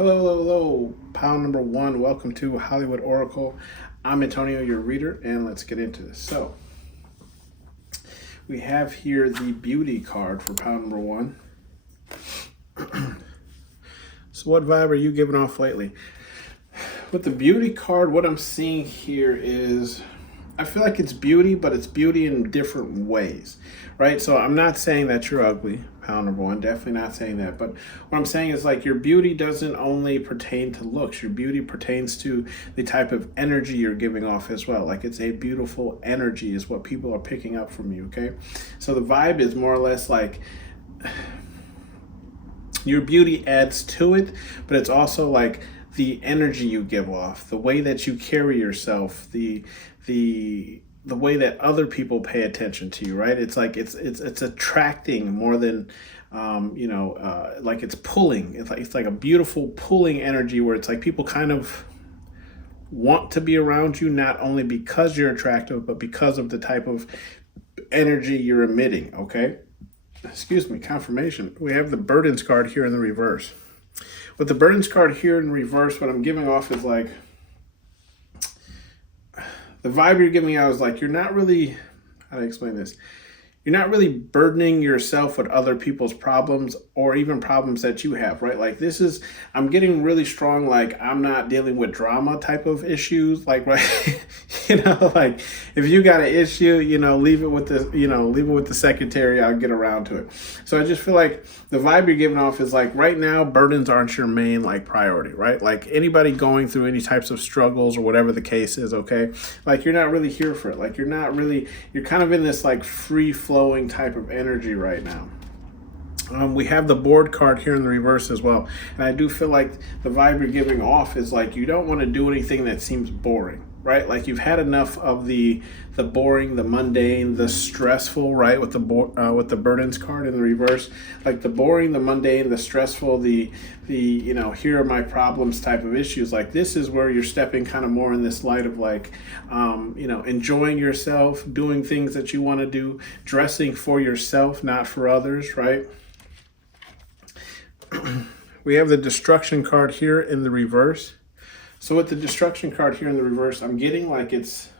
Hello, hello, hello. Pound number one. Welcome to Hollywood Oracle. I'm Antonio, your reader, and let's get into this. So, we have here the beauty card for pound number one. So, what vibe are you giving off lately? With the beauty card, what I'm seeing here is I feel like it's beauty, but it's beauty in different ways, right? So I'm not saying that you're ugly, pound number one, definitely not saying that. But what I'm saying is like your beauty doesn't only pertain to looks. Your beauty pertains to the type of energy you're giving off as well. Like it's a beautiful energy is what people are picking up from you, okay? So the vibe is more or less like your beauty adds to it, but it's also like the energy you give off, the way that you carry yourself, the way that other people pay attention to you, right? It's like it's attracting more than like it's pulling. It's like a beautiful pulling energy where it's like people kind of want to be around you, not only because you're attractive, but because of the type of energy you're emitting, okay? Excuse me, confirmation. We have the burdens card here in the reverse. With the burdens card here in reverse, what I'm giving off is like, the vibe you're giving out is like, you're not really, how do I explain this? You're not really burdening yourself with other people's problems or even problems that you have, right? Like this is, I'm getting really strong, like I'm not dealing with drama type of issues. Like, right, like if you got an issue, leave it with the secretary, I'll get around to it. So I just feel like the vibe you're giving off is like right now, burdens aren't your main like priority, right? Like anybody going through any types of struggles or whatever the case is, okay? Like you're not really here for it. Like you're kind of in this like free flowing type of energy right now. We have the board card here in the reverse as well. And I do feel like the vibe you're giving off is like you don't want to do anything that seems boring, right? Like you've had enough of the boring, the mundane, the stressful, right? With the burdens card in the reverse, like the boring, the mundane, the stressful, the here are my problems type of issues. Like this is where you're stepping kind of more in this light of like, enjoying yourself, doing things that you want to do, dressing for yourself, not for others, right? We have the destruction card here in the reverse. So with the destruction card here in the reverse, I'm getting this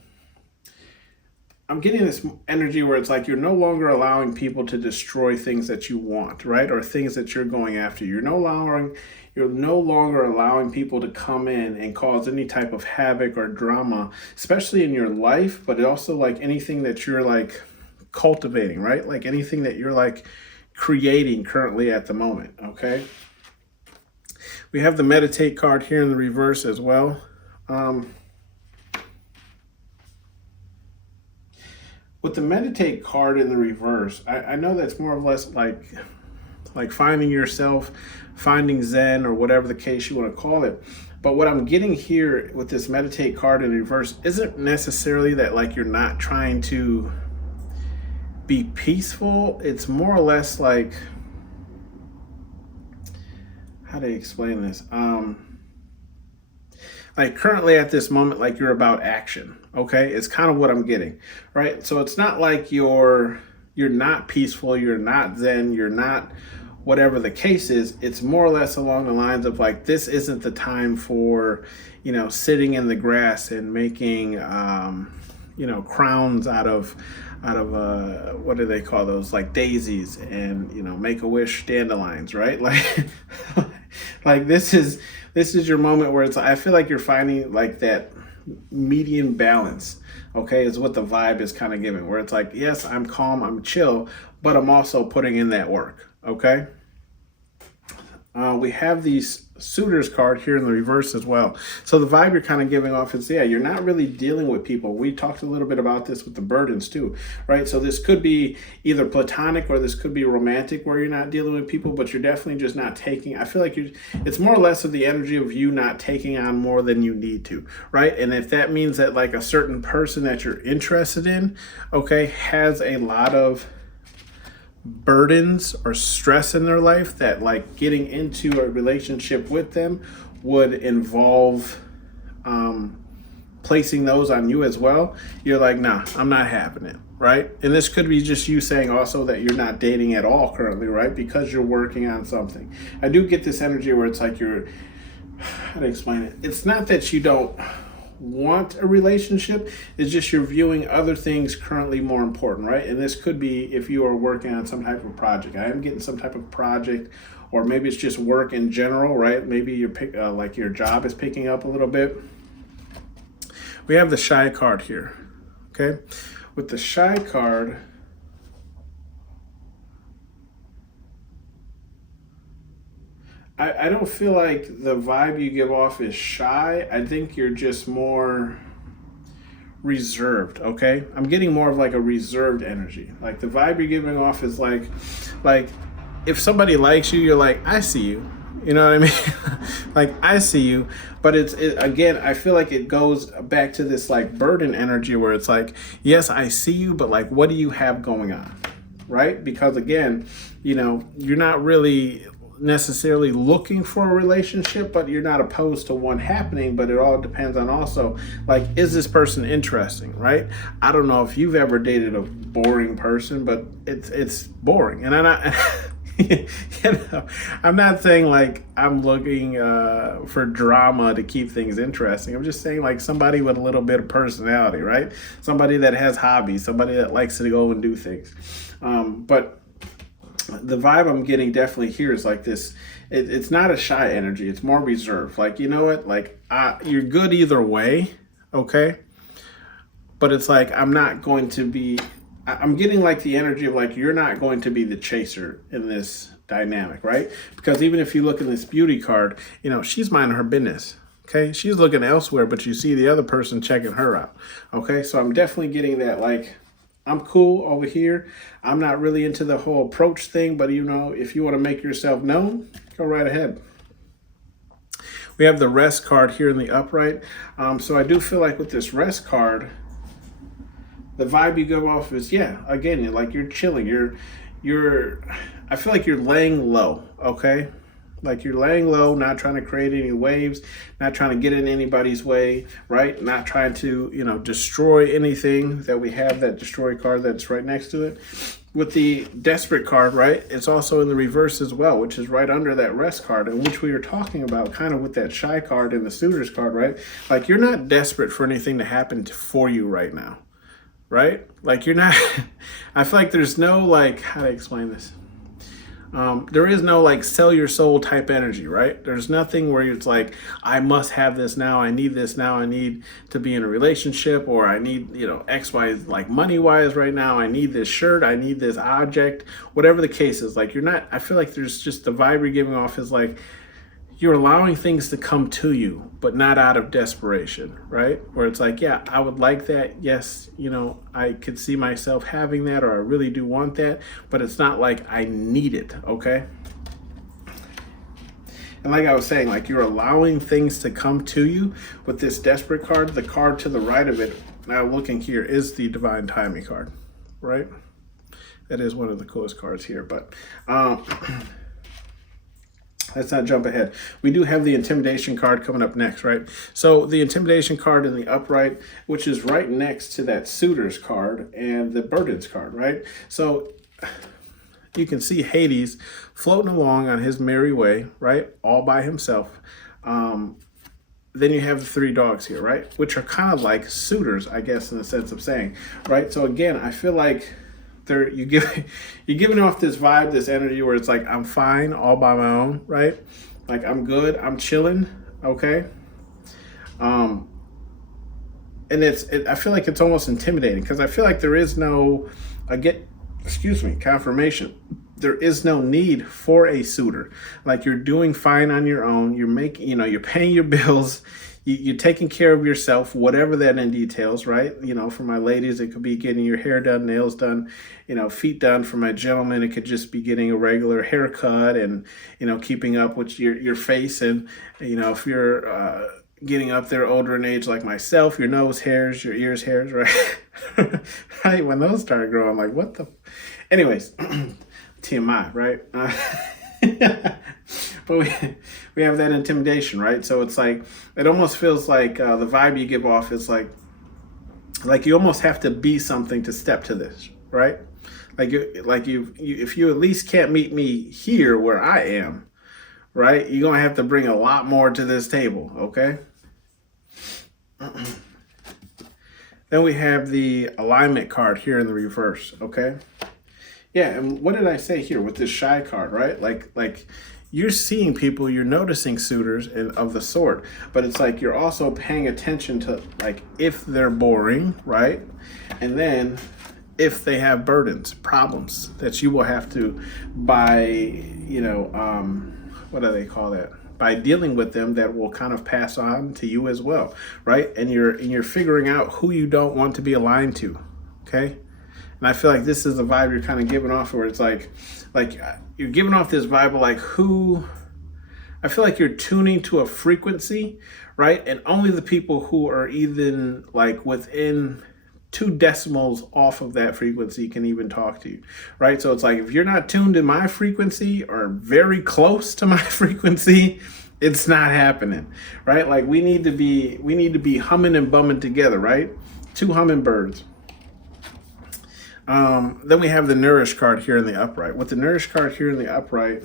energy where it's like you're no longer allowing people to destroy things that you want, right? Or things that you're going after. You're no longer allowing people to come in and cause any type of havoc or drama, especially in your life, but also like anything that you're like cultivating, right? Like anything that you're like creating currently at the moment, okay? We have the meditate card here in the reverse as well. With the meditate card in the reverse, I know that's more or less like finding yourself, finding Zen or whatever the case you want to call it. But what I'm getting here with this meditate card in reverse isn't necessarily that like you're not trying to be peaceful. It's more or less like, how do I explain this? Like currently at this moment, like you're about action. Okay, it's kind of what I'm getting, right? So it's not like you're not peaceful, you're not Zen, you're not whatever the case is. It's more or less along the lines of like this isn't the time for sitting in the grass and making crowns out of what do they call those, like daisies and Make-A-Wish dandelions, right? Like like this is your moment where it's, I feel like you're finding like that median balance, okay, is what the vibe is kind of giving, where it's like, yes, I'm calm, I'm chill, but I'm also putting in that work, okay? We have these suitors card here in the reverse as well. So the vibe you're kind of giving off is, yeah, you're not really dealing with people. We talked a little bit about this with the burdens too, right? So this could be either platonic or this could be romantic where you're not dealing with people, but you're definitely just not taking, I feel like it's more or less of the energy of you not taking on more than you need to, right? And if that means that like a certain person that you're interested in, okay, has a lot of burdens or stress in their life, that like getting into a relationship with them would involve placing those on you as well, you're like, nah, I'm not having it, right? And this could be just you saying also that you're not dating at all currently, right? Because you're working on something. I do get this energy where it's like you're how to explain it? It's not that you don't want a relationship, it's just you're viewing other things currently more important, right? And this could be if you are working on some type of project. I am getting some type of project, or maybe it's just work in general, right? Maybe like your job is picking up a little bit. We have the shy card here, okay? With the shy card, I don't feel like the vibe you give off is shy. I think you're just more reserved, okay? I'm getting more of like a reserved energy. Like the vibe you're giving off is like if somebody likes you, you're like, I see you. You know what I mean? Like I see you, but again, I feel like it goes back to this like burden energy where it's like, yes, I see you, but like, what do you have going on? Right? Because again, you're not really necessarily looking for a relationship, but you're not opposed to one happening. But it all depends on also, like, is this person interesting, right? I don't know if you've ever dated a boring person, but it's boring. And I'm not I'm not saying like I'm looking for drama to keep things interesting. I'm just saying like somebody with a little bit of personality, right? Somebody that has hobbies, somebody that likes to go and do things. But the vibe I'm getting definitely here is like this. It's not a shy energy. It's more reserved. Like, you know what? Like, you're good either way, okay? But it's like I'm not going to be. I'm getting like the energy of like you're not going to be the chaser in this dynamic, right? Because even if you look in this beauty card, she's minding her business. Okay, she's looking elsewhere, but you see the other person checking her out. Okay, so I'm definitely getting that like. I'm cool over here. I'm not really into the whole approach thing, but if you want to make yourself known, go right ahead. We have the rest card here in the upright. So I do feel like with this rest card, the vibe you give off is, again, like you're chilling. I feel like you're laying low, okay? Like you're laying low, not trying to create any waves, not trying to get in anybody's way, right? Not trying to, destroy anything that we have, that destroy card that's right next to it. With the desperate card, right? It's also in the reverse as well, which is right under that rest card, and which we were talking about kind of with that shy card and the suitors card, right? Like you're not desperate for anything to happen for you right now, right? Like you're not, I feel like there's no like, how to explain this? There is no like sell your soul type energy, right? There's nothing where it's like, I must have this now. I need this now. I need to be in a relationship, or I need, X, Y, like money wise right now. I need this shirt. I need this object, whatever the case is. Like I feel like there's just the vibe you're giving off is like, you're allowing things to come to you, but not out of desperation, right? Where it's like, yeah, I would like that. Yes, I could see myself having that, or I really do want that, but it's not like I need it, okay? And like I was saying, like you're allowing things to come to you with this desperate card. The card to the right of it, now looking here, is the divine timing card, right? That is one of the coolest cards here, but let's not jump ahead. We do have the intimidation card coming up next, right? So the intimidation card in the upright, which is right next to that suitors card and the burdens card, right? So you can see Hades floating along on his merry way, right? All by himself. Then you have the three dogs here, right? Which are kind of like suitors, I guess, in the sense of saying, right? So again, I feel like you're giving off this vibe, this energy where it's like, I'm fine all by my own, right? Like I'm good, I'm chilling, okay? And I feel like it's almost intimidating because I feel like there is no, confirmation. There is no need for a suitor. Like you're doing fine on your own. You're making, you're paying your bills. You're taking care of yourself, whatever that entails, right? For my ladies, it could be getting your hair done, nails done, feet done. For my gentlemen, it could just be getting a regular haircut and, keeping up with your face. And, if you're getting up there older in age like myself, your nose hairs, your ears hairs, right? Right? When those start growing, I'm like, what the? Anyways, TMI, right? But we have that intimidation, right? So it's like, it almost feels like the vibe you give off is like you almost have to be something to step to this, right? If you at least can't meet me here where I am, right? You're going to have to bring a lot more to this table, okay? Then we have the alignment card here in the reverse, okay? Yeah, and what did I say here with this shy card, right? Like you're seeing people, you're noticing suitors and of the sort, but it's like you're also paying attention to like if they're boring, right? And then if they have burdens, problems that you will have to by, what do they call that? By dealing with them, that will kind of pass on to you as well, right? And you're figuring out who you don't want to be aligned to, okay? And I feel like this is the vibe you're kind of giving off, where it's like you're giving off this vibe of like who. I feel like you're tuning to a frequency, right? And only the people who are even like within 2 decimals off of that frequency can even talk to you, right? So it's like if you're not tuned in my frequency or very close to my frequency, it's not happening, right? Like we need to be humming and bumming together, right? 2 hummingbirds. Then we have the Nourish card here in the upright. With the Nourish card here in the upright,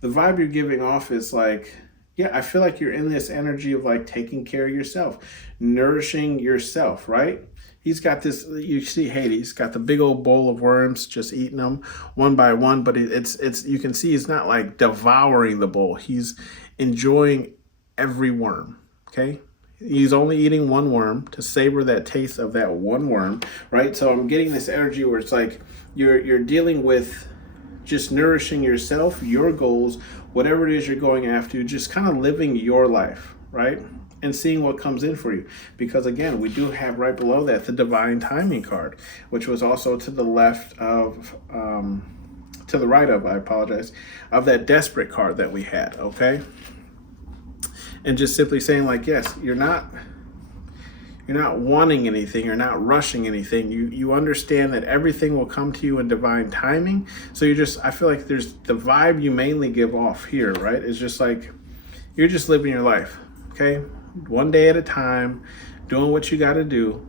the vibe you're giving off is like, yeah, I feel like you're in this energy of like taking care of yourself, nourishing yourself, right? He's got this, you see Hades got the big old bowl of worms, just eating them one by one, but it's you can see he's not like devouring the bowl. He's enjoying every worm, okay? He's only eating one worm to savor that taste of that one worm, right? So I'm getting this energy where it's like you're dealing with just nourishing yourself, your goals, whatever it is you're going after, just kind of living your life, right? And seeing what comes in for you. Because again, we do have right below that the divine timing card, which was also to the left of, to the right of, I apologize, of that desperate card that we had, okay? And just simply saying like, yes, you're not wanting anything, you're not rushing anything. You understand that everything will come to you in divine timing. So I feel like there's the vibe you mainly give off here, right? It's just like you're just living your life, okay? One day at a time, doing what you got to do,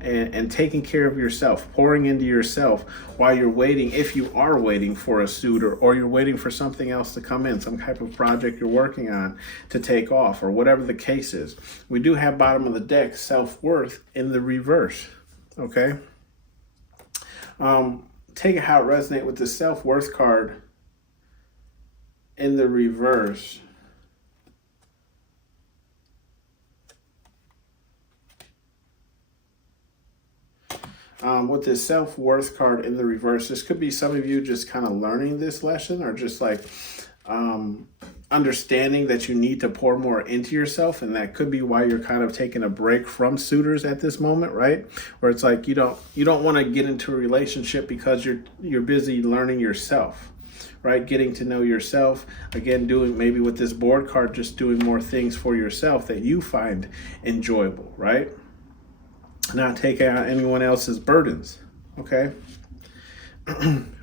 and taking care of yourself, pouring into yourself while you're waiting, if you are waiting for a suitor or you're waiting for something else to come in, some type of project you're working on to take off or whatever the case is. We do have bottom of the deck self-worth in the reverse, okay? Take it how it resonates with the self-worth card in the reverse. With this self-worth card in the reverse, this could be some of you just kind of learning this lesson or just like understanding that you need to pour more into yourself, and that could be why you're kind of taking a break from suitors at this moment, right? Where it's like you don't want to get into a relationship because you're busy learning yourself, right? Getting to know yourself, again, doing maybe with this board card, just doing more things for yourself that you find enjoyable, right? Not taking out anyone else's burdens, okay?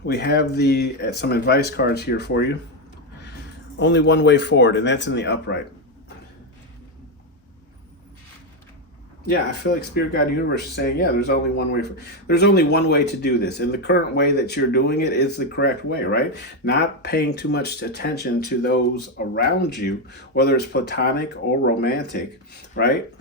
We have some advice cards here for you. Only one way forward, and that's in the upright. Yeah, I feel like Spirit Guide Universe is saying, yeah, there's only one way. There's only one way to do this, and the current way that you're doing it is the correct way, right? Not paying too much attention to those around you, whether it's platonic or romantic, right?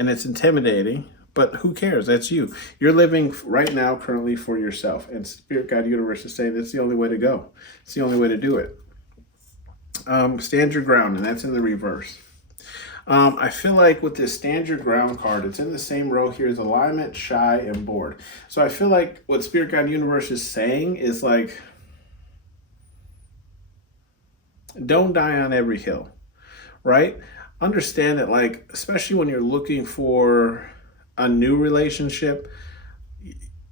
And it's intimidating, but who cares? That's you. You're living right now currently for yourself, and Spirit Guide Universe is saying that's the only way to go. It's the only way to do it. Stand your ground, and that's in the reverse. I feel like with this stand your ground card, it's in the same row here as alignment, shy, and bored. So I feel like what Spirit Guide Universe is saying is like, don't die on every hill, right? Understand that, like, especially when you're looking for a new relationship,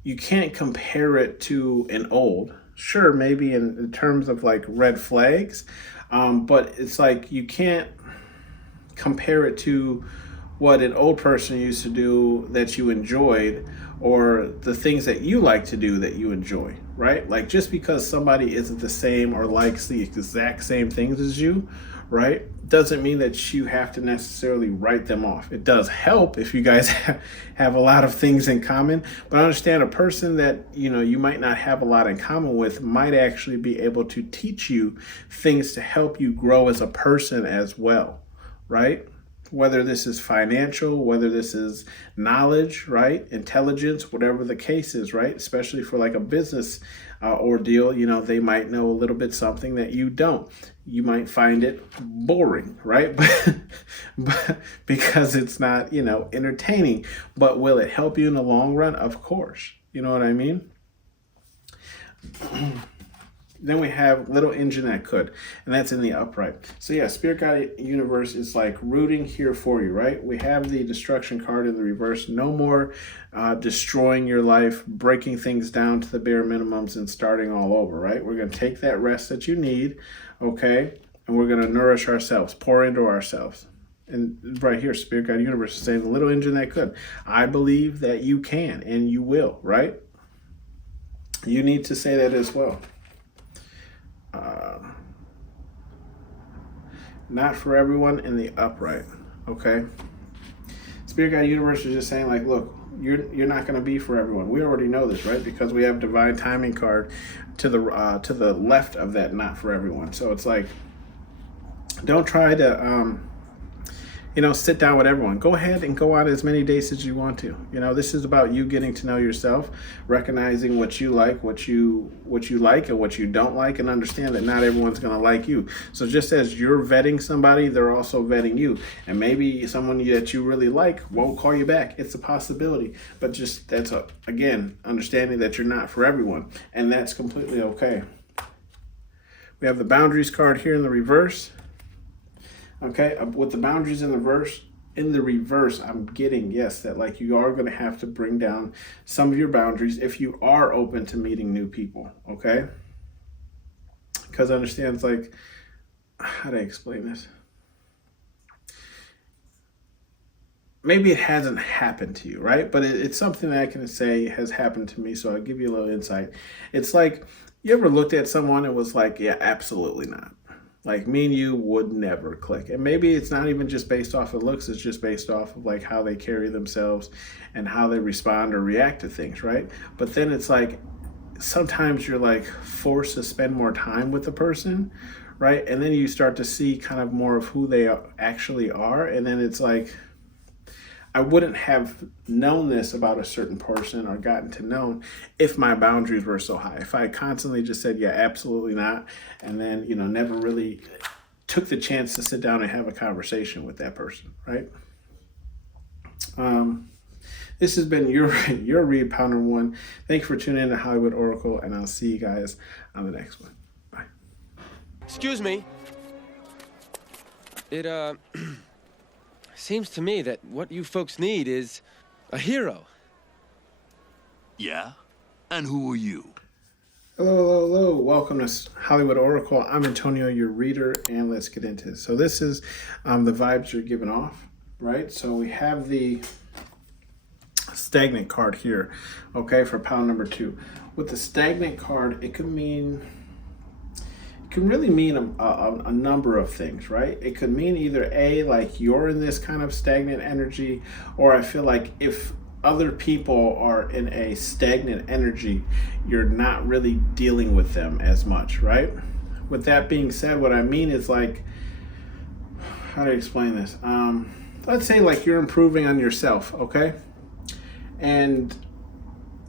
you can't compare it to an old. Sure, maybe in terms of like red flags, but it's like you can't compare it to what an old person used to do that you enjoyed or the things that you like to do that you enjoy, right? Like just because somebody isn't the same or likes the exact same things as you, right, doesn't mean that you have to necessarily write them off. It does help if you guys have a lot of things in common, but understand a person that you might not have a lot in common with might actually be able to teach you things to help you grow as a person as well, right? Whether this is financial, whether this is knowledge, right? Intelligence, whatever the case is, right? Especially for like a business ordeal, they might know a little bit something that you don't. You might find it boring, right? But because it's not, entertaining. But will it help you in the long run? Of course. You know what I mean? Then we have little engine that could, and that's in the upright. So yeah, Spirit Guide Universe is like rooting here for you, right? We have the destruction card in the reverse. No more destroying your life, breaking things down to the bare minimums and starting all over, right? We're going to take that rest that you need, okay? And we're going to nourish ourselves, pour into ourselves. And right here, Spirit Guide Universe is saying the little engine that could. I believe that you can and you will, right? You need to say that as well. Not for everyone in the upright, okay? Spirit Guide Universe is just saying, like, look, you're not going to be for everyone. We already know this, right? Because we have Divine Timing card to the left of that not for everyone. So it's like, don't try to sit down with everyone. Go ahead and go on as many dates as you want to. This is about you getting to know yourself, recognizing what you like, what you like and what you don't like, and understand that not everyone's going to like you. So just as you're vetting somebody, they're also vetting you. And maybe someone that you really like won't call you back. It's a possibility. But just again, understanding that you're not for everyone. And that's completely okay. We have the boundaries card here in the reverse. Okay, with the boundaries in the reverse, I'm getting, yes, that like you are going to have to bring down some of your boundaries if you are open to meeting new people, okay? Because understand, it's like, how do I explain this? Maybe it hasn't happened to you, right? But it's something that I can say has happened to me, so I'll give you a little insight. It's like, you ever looked at someone and was like, yeah, absolutely not. Like me and you would never click. And maybe it's not even just based off of looks, it's just based off of like how they carry themselves and how they respond or react to things, right? But then it's like, sometimes you're like forced to spend more time with the person, right? And then you start to see kind of more of who they actually are. And then it's like, I wouldn't have known this about a certain person or gotten to know if my boundaries were so high. If I constantly just said, yeah, absolutely not, and then, never really took the chance to sit down and have a conversation with that person, right? This has been your Read Pounder 1. Thank you for tuning in to Hollywood Oracle, and I'll see you guys on the next one. Bye. Excuse me. It, seems to me that what you folks need is a hero. Yeah? And who are you? Hello. Welcome to Hollywood Oracle. I'm Antonio, your reader, and let's get into this. So this is the vibes you're giving off, right? So we have the stagnant card here, okay, for pound number 2. With the stagnant card, it can really mean a number of things, right? It could mean either A, like you're in this kind of stagnant energy, or I feel like if other people are in a stagnant energy, you're not really dealing with them as much, right? With that being said, what I mean is like, how do I explain this? Let's say like you're improving on yourself, okay? And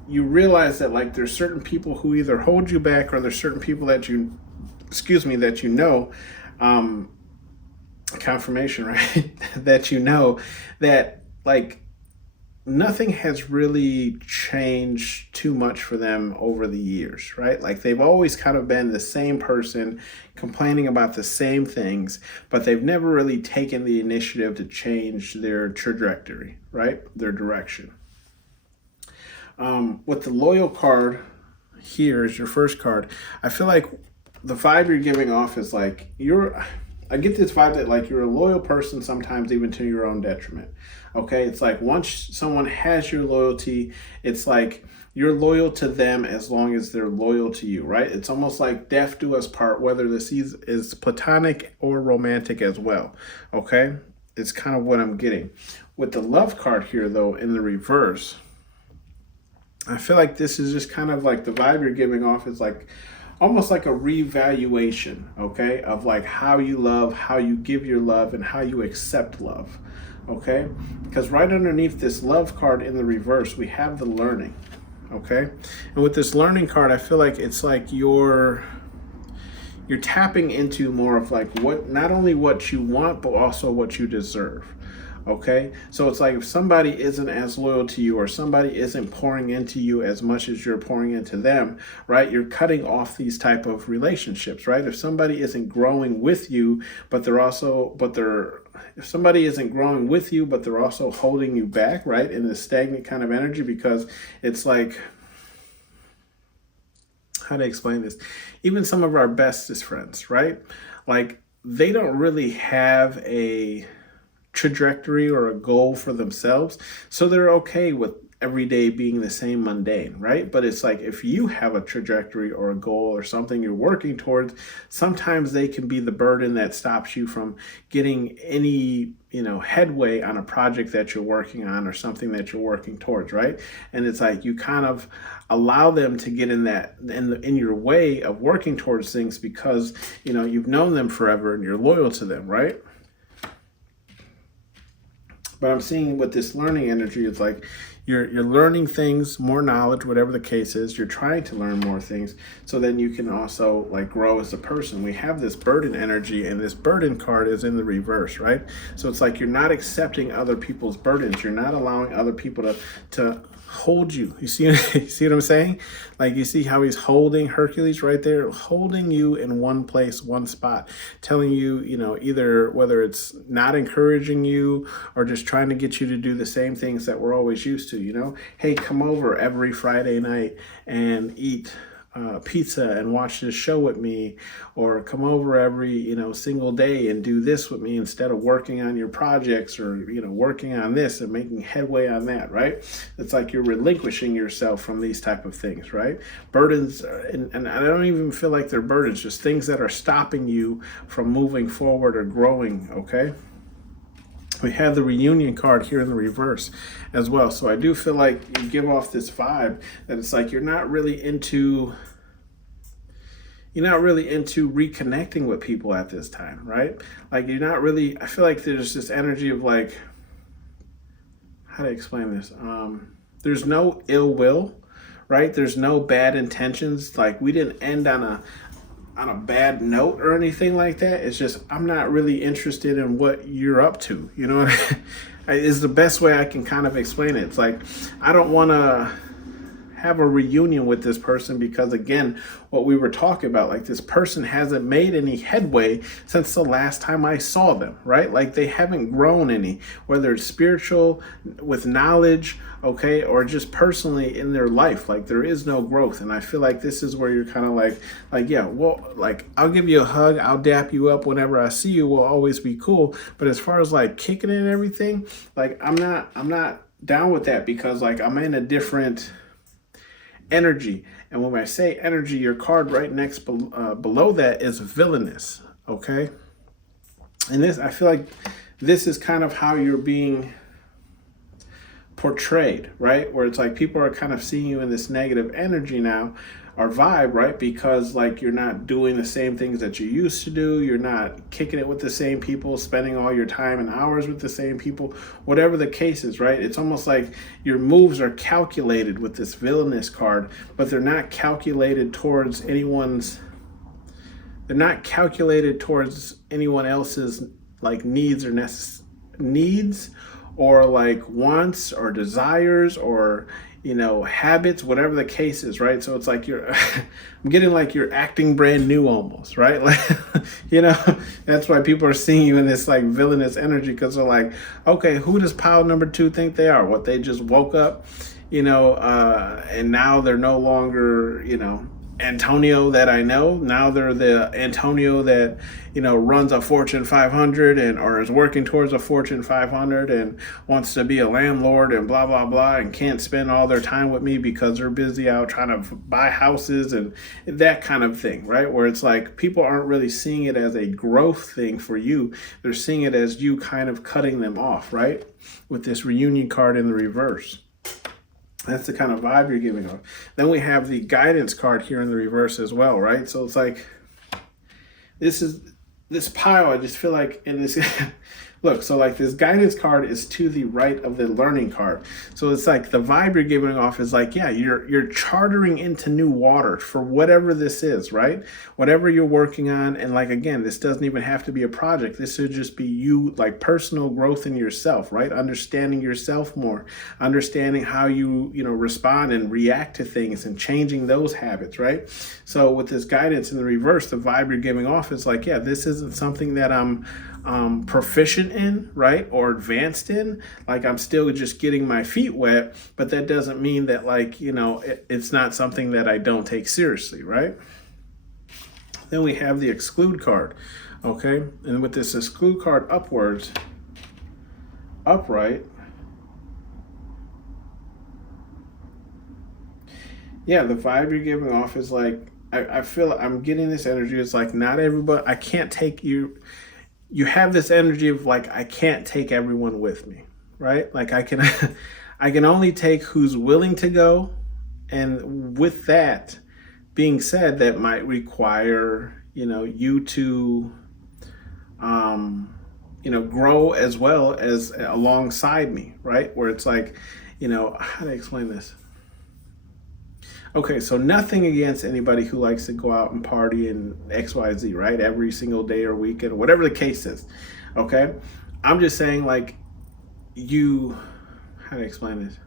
you realize that like there's certain people who either hold you back, or there's certain people that confirmation, right? that like nothing has really changed too much for them over the years, right? Like they've always kind of been the same person complaining about the same things, but they've never really taken the initiative to change their trajectory, right? Their direction. With the loyal card here is your first card. I feel like the vibe you're giving off is like I get this vibe that like you're a loyal person sometimes even to your own detriment. Okay, it's like once someone has your loyalty, it's like you're loyal to them as long as they're loyal to you, right? It's almost like death do us part, whether this is platonic or romantic as well. Okay, it's kind of what I'm getting with the love card here, though, in the reverse. I feel like this is just kind of like the vibe you're giving off is like almost like a revaluation, okay, of like how you love, how you give your love, and how you accept love, okay? Because right underneath this love card in the reverse, we have the learning, okay? And with this learning card, I feel like it's like you're tapping into more of like what, not only what you want, but also what you deserve. Okay, so it's like if somebody isn't as loyal to you or somebody isn't pouring into you as much as you're pouring into them, right? You're cutting off these type of relationships, right? If somebody isn't growing with you, if somebody isn't growing with you, but they're also holding you back, right? In this stagnant kind of energy, because it's like, how to explain this? Even some of our bestest friends, right? Like they don't really have a trajectory or a goal for themselves, so they're okay with every day being the same mundane, right? But it's like if you have a trajectory or a goal or something you're working towards, sometimes they can be the burden that stops you from getting any headway on a project that you're working on or something that you're working towards, right? And it's like you kind of allow them to get in your way of working towards things because you've known them forever and you're loyal to them, right? But I'm seeing with this learning energy, it's like you're learning things, more knowledge, whatever the case is. You're trying to learn more things so then you can also like grow as a person. We have this burden energy, and this burden card is in the reverse, right? So it's like you're not accepting other people's burdens. You're not allowing other people to hold you. You see, you see what I'm saying? Like you see how he's holding Hercules right there, holding you in one place, one spot, telling you, either whether it's not encouraging you or just trying to get you to do the same things that we're always used to, hey, come over every Friday night and eat pizza and watch this show with me, or come over every single day and do this with me instead of working on your projects, or working on this and making headway on that, right? It's like you're relinquishing yourself from these type of things, right? Burdens, and I don't even feel like they're burdens, just things that are stopping you from moving forward or growing. Okay, we have the reunion card here in the reverse as well. So I do feel like you give off this vibe that it's like you're not really into reconnecting with people at this time, right? Like you're not really, I feel like there's this energy of like, how to explain this? There's no ill will, right? There's no bad intentions. Like we didn't end on a bad note or anything like that. It's just I'm not really interested in what you're up to. Is the best way I can kind of explain it. It's like I don't want to have a reunion with this person because, again, what we were talking about, like this person hasn't made any headway since the last time I saw them, right? Like they haven't grown any, whether it's spiritual, with knowledge, okay, or just personally in their life. Like there is no growth. And I feel like this is where you're kind of like, yeah, well, like I'll give you a hug, I'll dap you up whenever I see you, we'll always be cool. But as far as like kicking it and everything, like I'm not down with that because like I'm in a different energy. And when I say energy, your card right next below that is villainous, okay? And this, I feel like this is kind of how you're being portrayed, right? Where it's like people are kind of seeing you in this negative energy now, or vibe, right? Because like you're not doing the same things that you used to do. You're not kicking it with the same people, spending all your time and hours with the same people, whatever the case is, right? It's almost like your moves are calculated with this villainous card, but they're not calculated towards anyone else's like needs or like wants or desires or habits, whatever the case is, right? So it's like I'm getting like you're acting brand new almost, right? Like, that's why people are seeing you in this like villainous energy because they're like, okay, who does pile number 2 think they are? What, they just woke up, and now they're no longer, Antonio that I know. Now they're the Antonio that, runs a Fortune 500 and or is working towards a Fortune 500 and wants to be a landlord and blah blah blah, and can't spend all their time with me because they're busy out trying to buy houses and that kind of thing, right? Where it's like people aren't really seeing it as a growth thing for you. They're seeing it as you kind of cutting them off, right? With this reunion card in the reverse. That's the kind of vibe you're giving off. Then we have the guidance card here in the reverse as well, right? So it's like, this pile, I just feel like in this, look, so like this guidance card is to the right of the learning card. So it's like the vibe you're giving off is like, yeah, you're chartering into new water for whatever this is, right? Whatever you're working on. And like, again, this doesn't even have to be a project. This should just be you, like personal growth in yourself, right? Understanding yourself more, understanding how you respond and react to things and changing those habits, right? So with this guidance in the reverse, the vibe you're giving off is like, yeah, this isn't something that I'm proficient in, right? Or advanced in. Like I'm still just getting my feet wet, but that doesn't mean that like, it's not something that I don't take seriously, right? Then we have the exclude card, okay? And with this exclude card upwards, upright, yeah, the vibe you're giving off is like, I feel I'm getting this energy. It's like not everybody, I can't take you. You have this energy of like, I can't take everyone with me, right? Like I can, I can only take who's willing to go. And with that being said, that might require, you to, grow as well as alongside me, right? Where it's like, how do I explain this? Okay, so nothing against anybody who likes to go out and party and XYZ, right? Every single day or weekend or whatever the case is. Okay? I'm just saying, like, how do I explain this?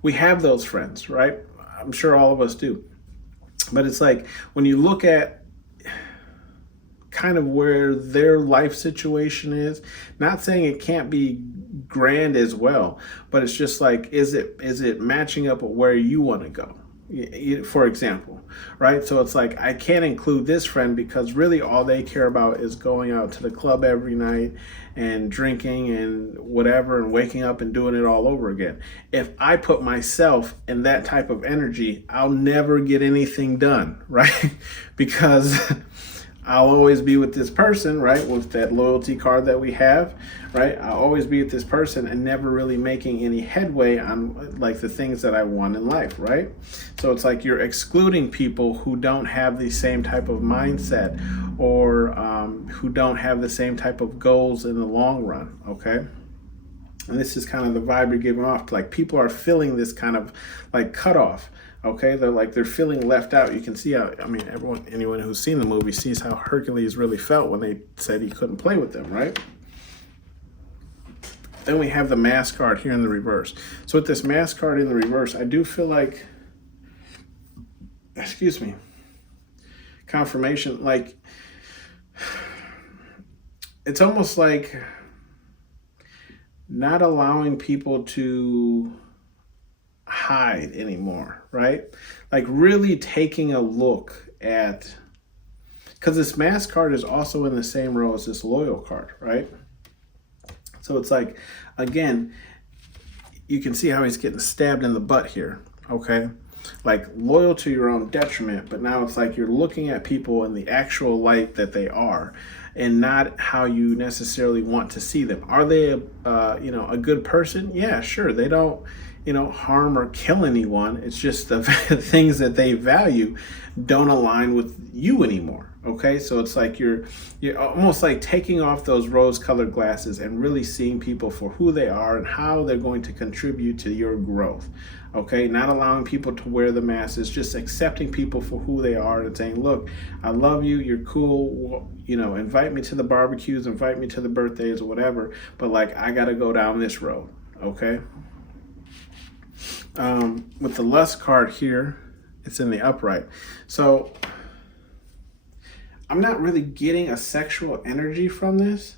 We have those friends, right? I'm sure all of us do. But it's like when you look at kind of where their life situation is, not saying it can't be grand as well, but it's just like, is it matching up with where you want to go? For example, right? So it's like, I can't include this friend because really all they care about is going out to the club every night and drinking and whatever and waking up and doing it all over again. If I put myself in that type of energy, I'll never get anything done, right? Because I'll always be with this person, right? With that loyalty card that we have, right? I'll always be with this person and never really making any headway on like the things that I want in life, right? So it's like you're excluding people who don't have the same type of mindset or who don't have the same type of goals in the long run, okay? And this is kind of the vibe you're giving off. Like people are feeling this kind of like cutoff. Okay, they're feeling left out. You can see how, anyone who's seen the movie sees how Hercules really felt when they said he couldn't play with them, right? Then we have the mass card here in the reverse. So with this mass card in the reverse, I do feel like, confirmation, like, it's almost like not allowing people to hide anymore, right? Like really taking a look at, because this mass card is also in the same row as this loyal card, right? So it's like, again, you can see how he's getting stabbed in the butt here, okay? Like loyal to your own detriment, but now it's like you're looking at people in the actual light that they are and not how you necessarily want to see them. Are they a good person? Yeah, sure. They don't harm or kill anyone. It's just the things that they value don't align with you anymore. Okay, so it's like you're almost like taking off those rose-colored glasses and really seeing people for who they are and how they're going to contribute to your growth. Okay, not allowing people to wear the masks, just accepting people for who they are and saying, look, I love you, you're cool, invite me to the barbecues, invite me to the birthdays or whatever, but like I gotta go down this road. Okay. With the lust card here, it's in the upright. So I'm not really getting a sexual energy from this.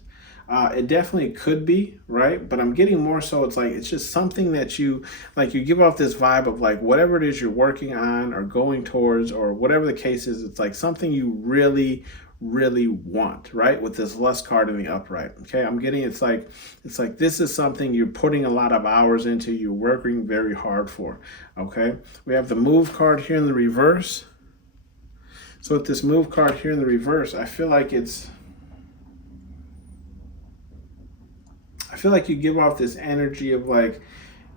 It definitely could be, right? But I'm getting more so it's like it's just something that you like you give off this vibe of like whatever it is you're working on or going towards or whatever the case is, it's like something you really want, right? With this lust card in the upright. Okay, I'm getting it's like this is something you're putting a lot of hours into, you're working very hard for. Okay, we have the move card here in the reverse. So with this move card here in the reverse, I feel like you give off this energy of like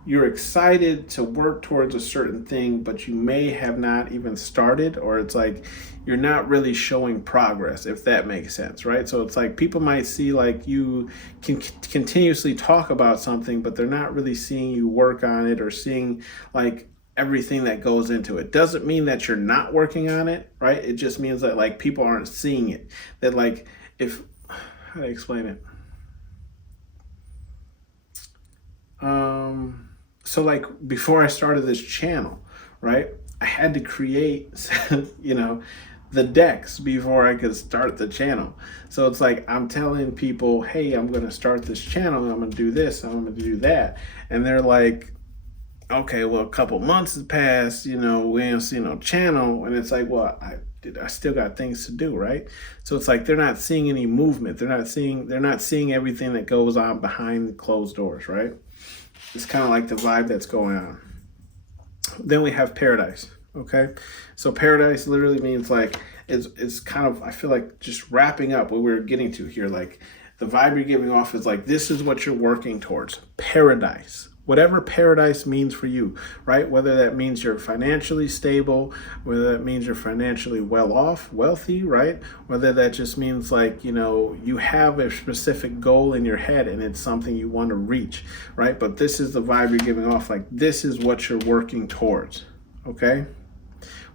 you're excited to work towards a certain thing, but you may have not even started, or it's like you're not really showing progress, if that makes sense, right? So it's like people might see like you can continuously talk about something, but they're not really seeing you work on it or seeing like everything that goes into it. Doesn't mean that you're not working on it, right? It just means that like people aren't seeing it. That like if how do I explain it? So like before I started this channel, right? I had to create, the decks before I could start the channel. So it's like I'm telling people, hey, I'm going to start this channel. I'm going to do this. I'm going to do that. And they're like, okay, well, a couple months has passed. We ain't see no channel. And it's like, well, I still got things to do, right? So it's like they're not seeing any movement. They're not seeing everything that goes on behind closed doors, right? It's kind of like the vibe that's going on. Then we have paradise. Okay, so paradise literally means like it's kind of, I feel like, just wrapping up what we're getting to here. Like the vibe you're giving off is like this is what you're working towards. Paradise. Whatever paradise means for you, right? Whether that means you're financially stable, whether that means you're financially well off, wealthy, right? Whether that just means like, you have a specific goal in your head and it's something you want to reach, right? But this is the vibe you're giving off, like this is what you're working towards, okay?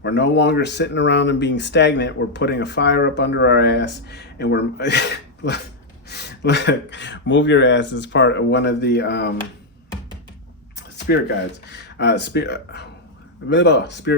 We're no longer sitting around and being stagnant. We're putting a fire up under our ass and we're, look, move your ass is part of one of the, spirit guides, spirit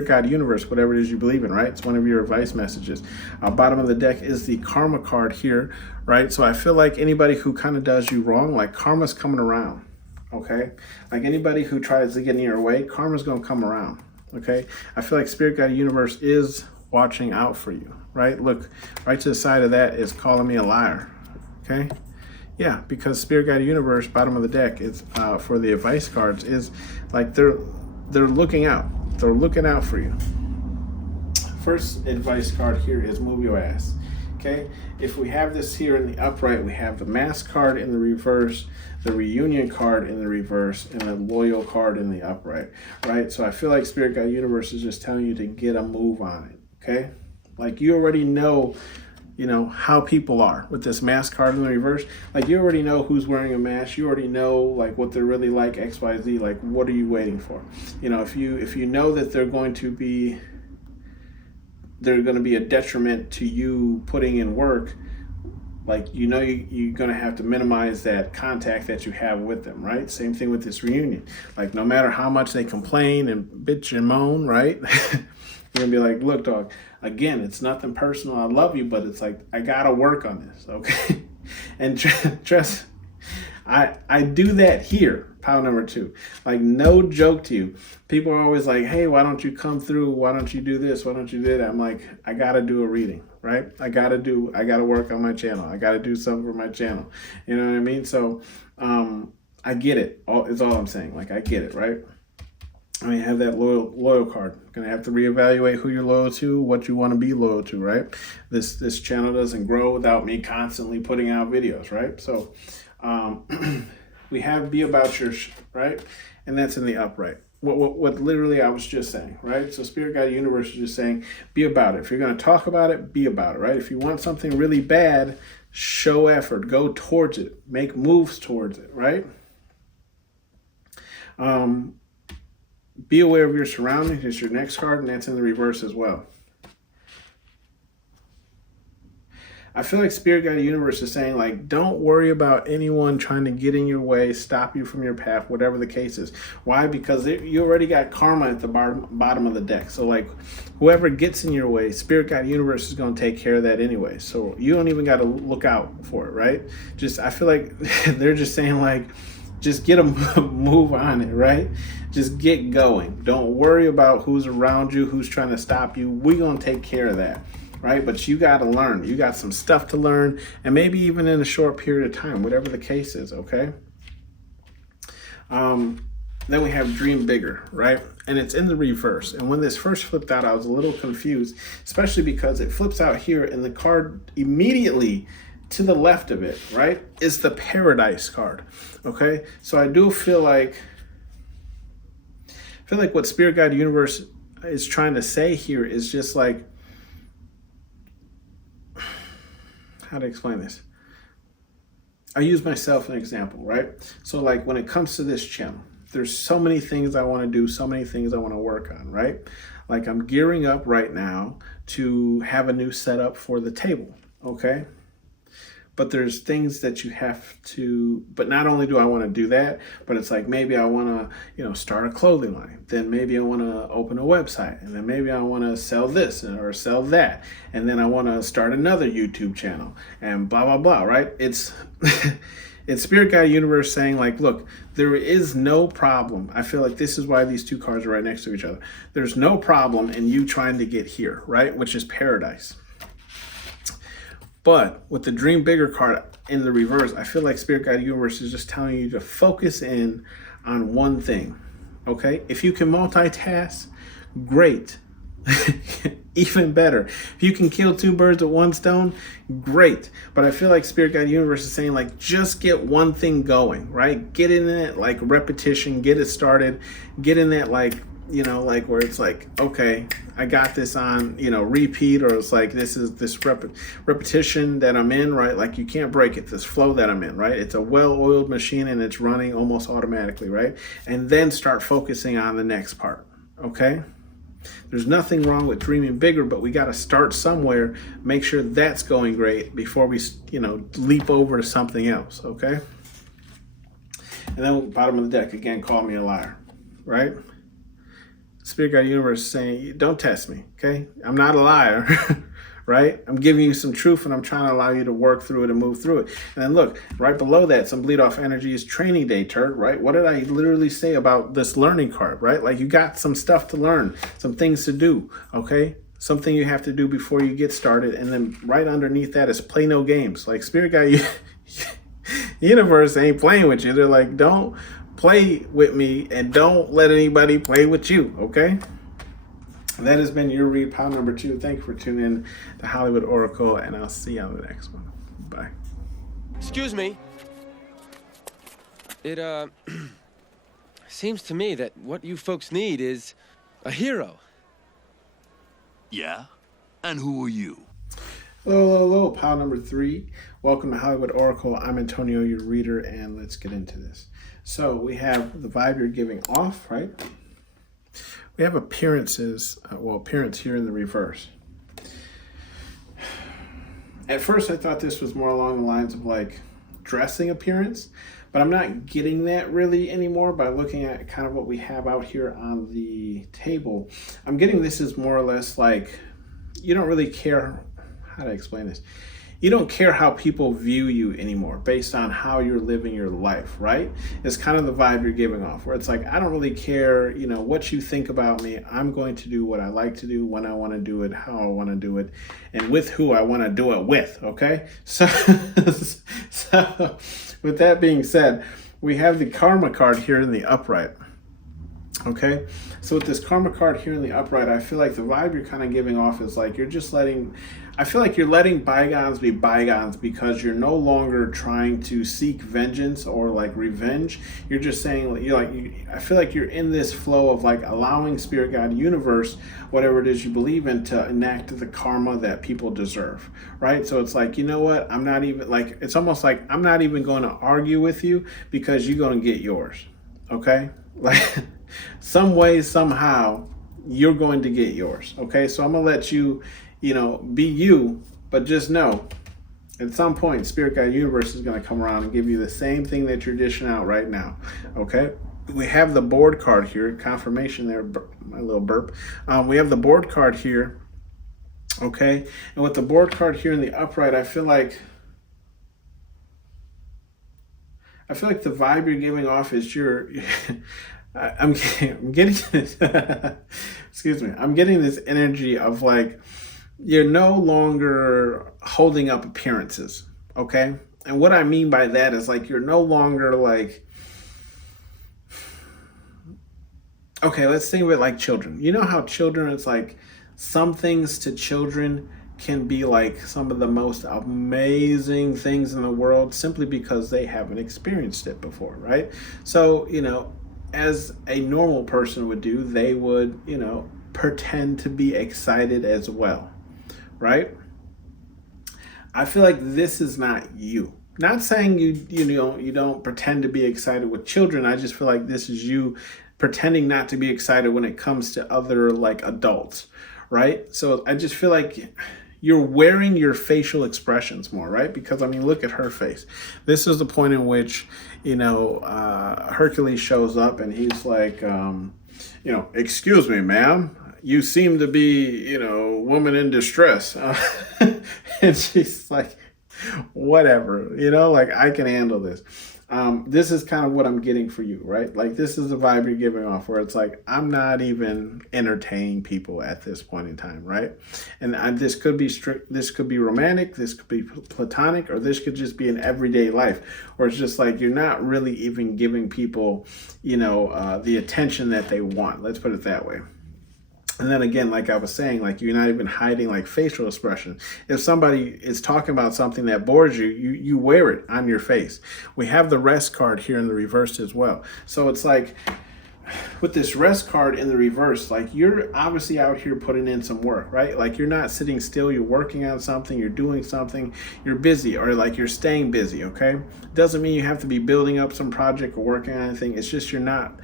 guide universe, whatever it is you believe in, right? It's one of your advice messages. Bottom of the deck is the karma card here, right? So I feel like anybody who kind of does you wrong, like karma's coming around, okay? Like anybody who tries to get in your way, karma's going to come around, okay? I feel like spirit guide universe is watching out for you, right? Look, right to the side of that is calling me a liar, okay? Yeah, because Spirit Guide Universe, bottom of the deck, is for the advice cards, is like they're looking out. They're looking out for you. First advice card here is move your ass. Okay, if we have this here in the upright, we have the Mask card in the reverse, the Reunion card in the reverse, and the Loyal card in the upright, right? So I feel like Spirit Guide Universe is just telling you to get a move on it, okay? Like you already know how people are with this mask card in the reverse. Like you already know who's wearing a mask. You already know like what they're really like, XYZ. Like what are you waiting for? If you know that they're going to be a detriment to you putting in work, like you're going to have to minimize that contact that you have with them, right? Same thing with this reunion. Like no matter how much they complain and bitch and moan, right? You're gonna be like, look, dog, again, it's nothing personal. I love you, but it's like, I gotta work on this, okay? And trust, I do that here, pile number 2. Like, no joke to you. People are always like, hey, why don't you come through? Why don't you do this? Why don't you do that? I'm like, I gotta do a reading, right? I gotta work on my channel. I gotta do something for my channel. You know what I mean? So, I get it. Is all I'm saying. Like, I get it, right? I mean, have that loyal card. Gonna have to reevaluate who you're loyal to, what you want to be loyal to, right? This channel doesn't grow without me constantly putting out videos, right? So we have be about your, right? And that's in the upright. What literally I was just saying, right? So Spirit Guide Universe is just saying, be about it. If you're gonna talk about it, be about it, right? If you want something really bad, show effort, go towards it, make moves towards it, right? Be aware of your surroundings is your next card, and that's in the reverse as well. I feel like Spirit Guide Universe is saying, like, don't worry about anyone trying to get in your way, stop you from your path, whatever the case is. Why? Because you already got karma at the bottom of the deck. So, like, whoever gets in your way, Spirit Guide Universe is going to take care of that anyway. So you don't even got to look out for it, right? I feel like they're just saying, like, just get a move on it, right? Just get going. Don't worry about who's around you, who's trying to stop you. We're going to take care of that, right? But you got to learn. You got some stuff to learn, and maybe even in a short period of time, whatever the case is, okay? Then we have Dream Bigger, right? And it's in the reverse. And when this first flipped out, I was a little confused, especially because it flips out here, and the card immediately to the left of it, right, is the Paradise card, okay? So I do feel like what Spirit Guide Universe is trying to say here is just like, how to explain this? I use myself as an example, right? So like when it comes to this channel, there's so many things I want to do, so many things I want to work on, right? Like I'm gearing up right now to have a new setup for the table, okay? But there's things that you have to, but not only do I want to do that, but it's like maybe I want to, start a clothing line. Then maybe I want to open a website. And then maybe I want to sell this or sell that. And then I want to start another YouTube channel and blah, blah, blah, right? It's Spirit Guide Universe saying like, look, there is no problem. I feel like this is why these two cards are right next to each other. There's no problem in you trying to get here, right? Which is Paradise. But with the Dream Bigger card in the reverse, I feel like Spirit Guide Universe is just telling you to focus in on one thing, okay? If you can multitask, great. Even better. If you can kill two birds with one stone, great. But I feel like Spirit Guide Universe is saying, like, just get one thing going, right? Get in that, like, repetition, get it started, get in that, like, like where it's like, okay, I got this on, repeat, or it's like, this is this repetition that I'm in, right? Like you can't break it, this flow that I'm in, right? It's a well-oiled machine and it's running almost automatically, right? And then start focusing on the next part, okay? There's nothing wrong with dreaming bigger, but we got to start somewhere, make sure that's going great before we, leap over to something else, okay? And then bottom of the deck, again, call me a liar, right? Spirit Guide Universe is saying, don't test me, okay? I'm not a liar, right? I'm giving you some truth and I'm trying to allow you to work through it and move through it. And then look, right below that, some bleed off energy is training day, turd, right? What did I literally say about this learning card, right? Like you got some stuff to learn, some things to do, okay? Something you have to do before you get started. And then right underneath that is play no games. Like Spirit Guide Universe ain't playing with you. They're like, don't play with me and don't let anybody play with you, okay? That has been your read, pile number 2. Thank you for tuning in to Hollywood Oracle, and I'll see you on the next one. Bye. Excuse me. It, seems to me that what you folks need is a hero. Yeah? And who are you? Hello, pile number 3. Welcome to Hollywood Oracle. I'm Antonio, your reader, and let's get into this. So we have the vibe you're giving off, right? We have appearances, appearance here in the reverse. At first I thought this was more along the lines of like dressing appearance, but I'm not getting that really anymore by looking at kind of what we have out here on the table. I'm getting this as more or less like, you don't really care, how to explain this? You don't care how people view you anymore based on how you're living your life, right? It's kind of the vibe you're giving off where it's like, I don't really care, what you think about me. I'm going to do what I like to do, when I want to do it, how I want to do it, and with who I want to do it with, okay? So with that being said, we have the Karma card here in the upright. Okay, so with this Karma card here in the upright, I feel like the vibe you're kind of giving off is like I feel like you're letting bygones be bygones because you're no longer trying to seek vengeance or like revenge. You're just saying, I feel like you're in this flow of like allowing Spirit Guide Universe, whatever it is you believe in, to enact the karma that people deserve, right? So it's like, you know what? I'm not even like, it's almost like I'm not even going to argue with you because you're going to get yours, okay? Like some way, somehow, you're going to get yours, okay? So I'm going to let you, be you, but just know At some point, Spirit Guide Universe is going to come around and give you the same thing that you're dishing out right now. Okay? We have the board card here, confirmation there, my little burp. We have the board card here. Okay? And with the board card here in the upright, I feel like the vibe you're giving off is I'm getting this, excuse me, I'm getting this energy of like, you're no longer holding up appearances, okay? And what I mean by that is like, you're no longer like, okay, let's think of it like children. You know how children, it's like some things to children can be like some of the most amazing things in the world simply because they haven't experienced it before, right? So, as a normal person would do, they would, pretend to be excited as well, right? I feel like this is not you. Not saying you don't pretend to be excited with children. I just feel like this is you pretending not to be excited when it comes to other like adults, right? So I just feel like you're wearing your facial expressions more, right? Because I mean, look at her face. This is the point in which, Hercules shows up and he's like, excuse me, ma'am, you seem to be, woman in distress. And she's like, whatever, like I can handle this. This is kind of what I'm getting for you, right? Like this is the vibe you're giving off where it's like, I'm not even entertaining people at this point in time, right? And this could be strict, this could be romantic, this could be platonic, or this could just be an everyday life, or it's just like, you're not really even giving people, the attention that they want. Let's put it that way. And then again, like I was saying, like you're not even hiding like facial expression. If somebody is talking about something that bores you, you wear it on your face. We have the rest card here in the reverse as well. So it's like with this rest card in the reverse, like you're obviously out here putting in some work, right? Like you're not sitting still, you're working on something, you're doing something, you're busy, or like you're staying busy, okay? Doesn't mean you have to be building up some project or working on anything. It's just you're not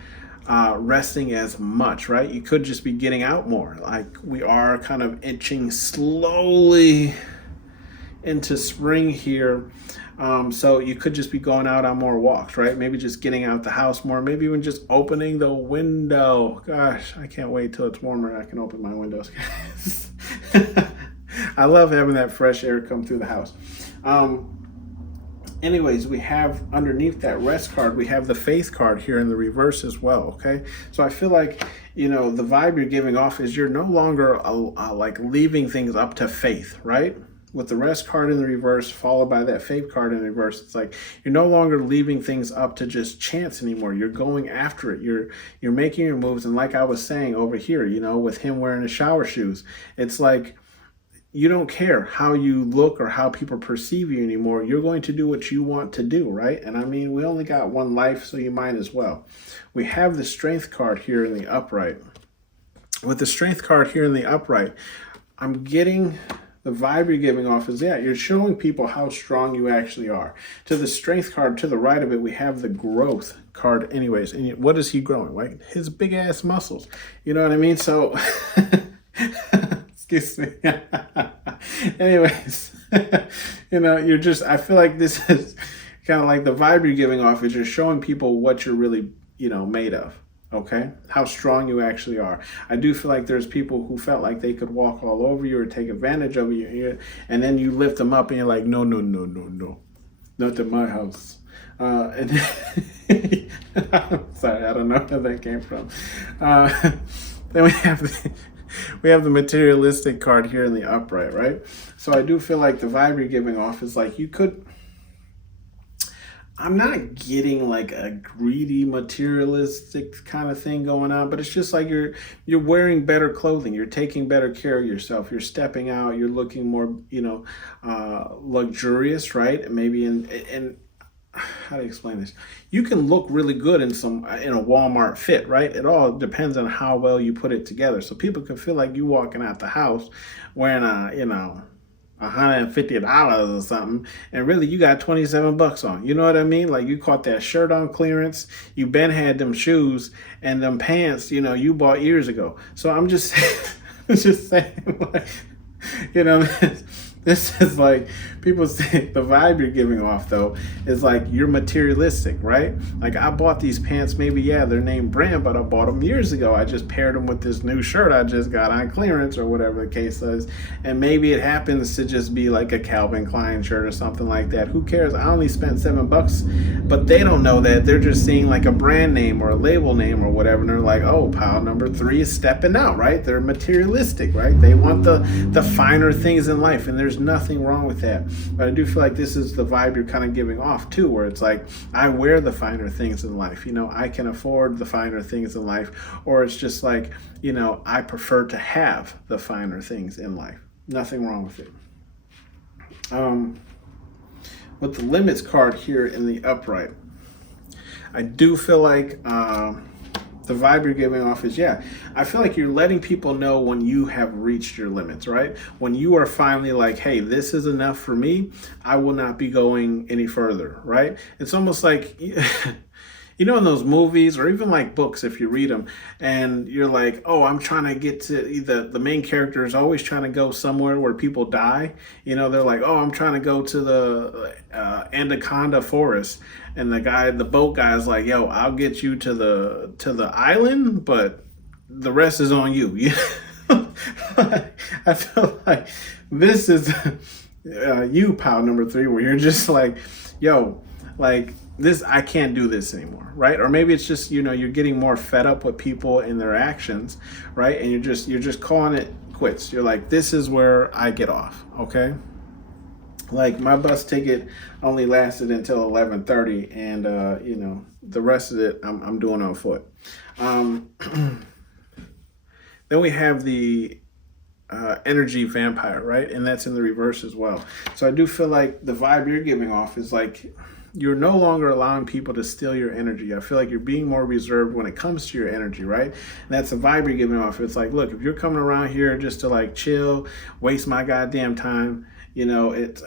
resting as much, right? You could just be getting out more. Like we are kind of inching slowly into spring here. So you could just be going out on more walks, right? Maybe just getting out the house more, maybe even just opening the window. Gosh, I can't wait till it's warmer and I can open my windows. I love having that fresh air come through the house. Anyways, we have underneath that rest card, we have the faith card here in the reverse as well, okay? So I feel like, the vibe you're giving off is you're no longer like leaving things up to faith, right? With the rest card in the reverse followed by that faith card in the reverse, it's like you're no longer leaving things up to just chance anymore. You're going after it. You're making your moves. And like I was saying over here, with him wearing the shower shoes, it's like, you don't care how you look or how people perceive you anymore. You're going to do what you want to do, right? And I mean, we only got one life, so you might as well. We have the strength card here in the upright. With the strength card here in the upright, I'm getting the vibe you're giving off is, you're showing people how strong you actually are. To the strength card to the right of it, we have the growth card anyways. And what is he growing, right? His big ass muscles. You know what I mean? So... Excuse me. Anyways, I feel like this is kind of like the vibe you're giving off is you're showing people what you're really, made of. Okay. How strong you actually are. I do feel like there's people who felt like they could walk all over you or take advantage of you. And then you lift them up and you're like, no, not at my house. And sorry, I don't know where that came from. Then we have the materialistic card here in the upright, right? So I do feel like the vibe you're giving off is like I'm not getting like a greedy materialistic kind of thing going on, but it's just like you're wearing better clothing, you're taking better care of yourself, you're stepping out, you're looking more, luxurious, right? And maybe in how to explain this? You can look really good in a Walmart fit, right? It all depends on how well you put it together. So people can feel like you walking out the house wearing $150 or something, and really you got $27 on. You know what I mean? Like you caught that shirt on clearance, you been had them shoes and them pants, you bought years ago. So I'm just just saying, like, This is like, people say the vibe you're giving off though is like you're materialistic, right? Like, I bought these pants, maybe, yeah, they're name brand, but I bought them years ago. I just paired them with this new shirt I just got on clearance or whatever the case is. And maybe it happens to just be like a Calvin Klein shirt or something like that. Who cares? I only spent $7, but they don't know that. They're just seeing like a brand name or a label name or whatever. And they're like, oh, pile number 3 is stepping out, right? They're materialistic, right? They want the finer things in life. And there's nothing wrong with that, but I do feel like this is the vibe you're kind of giving off too, where it's like, I wear the finer things in life, you know, I can afford the finer things in life, or it's just like, you know, I prefer to have the finer things in life. Nothing wrong with it. With the limits card here in the upright, I do feel like the vibe you're giving off is, yeah, I feel like you're letting people know when you have reached your limits, right? When you are finally like, hey, this is enough for me, I will not be going any further, right? It's almost like, you know, in those movies or even like books, if you read them and you're like, oh, I'm trying to get to, either the main character is always trying to go somewhere where people die. You know, they're like, oh, I'm trying to go to the Anaconda Forest. And the boat guy is like, yo, I'll get you to the island, but the rest is on you. I feel like this is you, pal number 3, where you're just like, yo, like, this, I can't do this anymore, right? Or maybe it's just, you know, you're getting more fed up with people and their actions, right? And you're just calling it quits. You're like, this is where I get off, okay? Like, my bus ticket only lasted until 11:30, and you know, the rest of it I'm doing on foot. Then we have the energy vampire, right? And that's in the reverse as well. So I do feel like the vibe you're giving off is like, you're no longer allowing people to steal your energy. I feel like you're being more reserved when it comes to your energy, right? And that's the vibe you're giving off. It's like, look, if you're coming around here just to like chill, waste my goddamn time, you know, it's,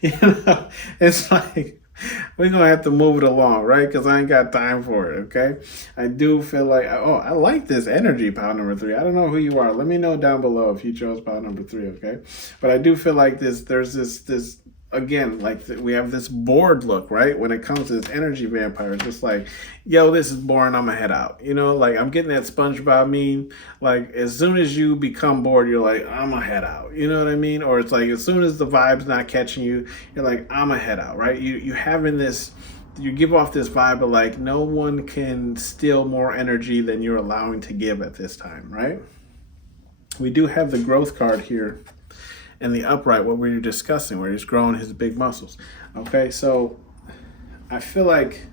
you know, it's like, we're gonna have to move it along, right? Because I ain't got time for it, okay? I do feel like, oh, I like this energy, pile number 3. I don't know who you are. Let me know down below if you chose pile number 3, okay? But I do feel like there's this again, like, we have this bored look, right? When it comes to this energy vampire, it's just like, yo, this is boring, I'm gonna head out. You know, like, I'm getting that SpongeBob meme. Like, as soon as you become bored, you're like, I'm gonna head out. You know what I mean? Or it's like, as soon as the vibe's not catching you, you're like, I'm gonna head out, right? You having this, you give off this vibe of like, no one can steal more energy than you're allowing to give at this time, right? We do have the growth card here in the upright, what we were discussing, where he's growing his big muscles. Okay, so I feel like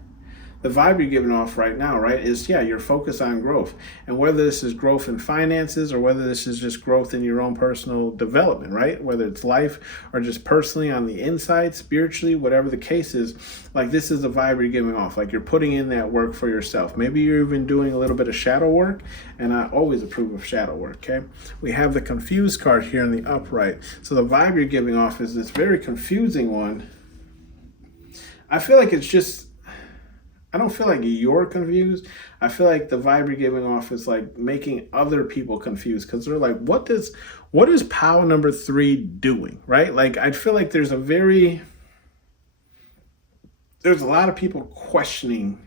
the vibe you're giving off right now, right, is, yeah, you're focused on growth. And whether this is growth in finances or whether this is just growth in your own personal development, right, whether it's life or just personally on the inside, spiritually, whatever the case is, like, this is the vibe you're giving off. Like, you're putting in that work for yourself. Maybe you're even doing a little bit of shadow work, and I always approve of shadow work, okay? We have the confused card here in the upright. So the vibe you're giving off is this very confusing one. I feel like it's just, I don't feel like you're confused. I feel like the vibe you're giving off is like making other people confused, because they're like, what is pile number 3 doing, right? Like, I feel like there's a lot of people questioning,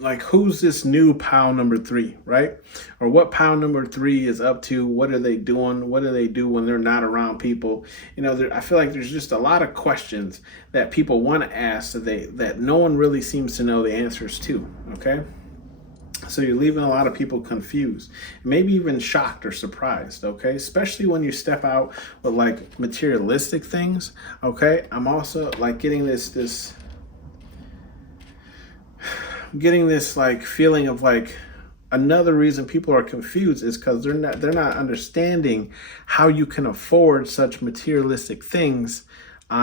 like who's this new pile number 3, right? Or what pile number 3 is up to? What are they doing? What do they do when they're not around people? You know, I feel like there's just a lot of questions that people want to ask that no one really seems to know the answers to, okay? So you're leaving a lot of people confused, maybe even shocked or surprised, okay? Especially when you step out with like materialistic things, okay? I'm also like getting this like feeling of like, another reason people are confused is because they're not understanding how you can afford such materialistic things,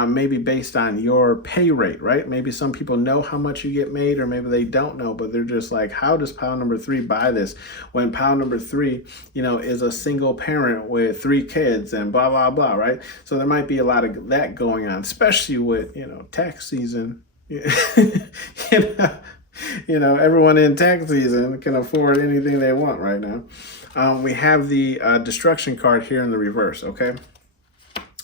maybe based on your pay rate, right? Maybe some people know how much you get made, or maybe they don't know, but they're just like, how does pile number 3 buy this when pile number 3, you know, is a single parent with 3 kids and blah, blah, blah, right? So there might be a lot of that going on, especially with, you know, tax season. You know, everyone in tax season can afford anything they want right now. We have the destruction card here in the reverse, okay?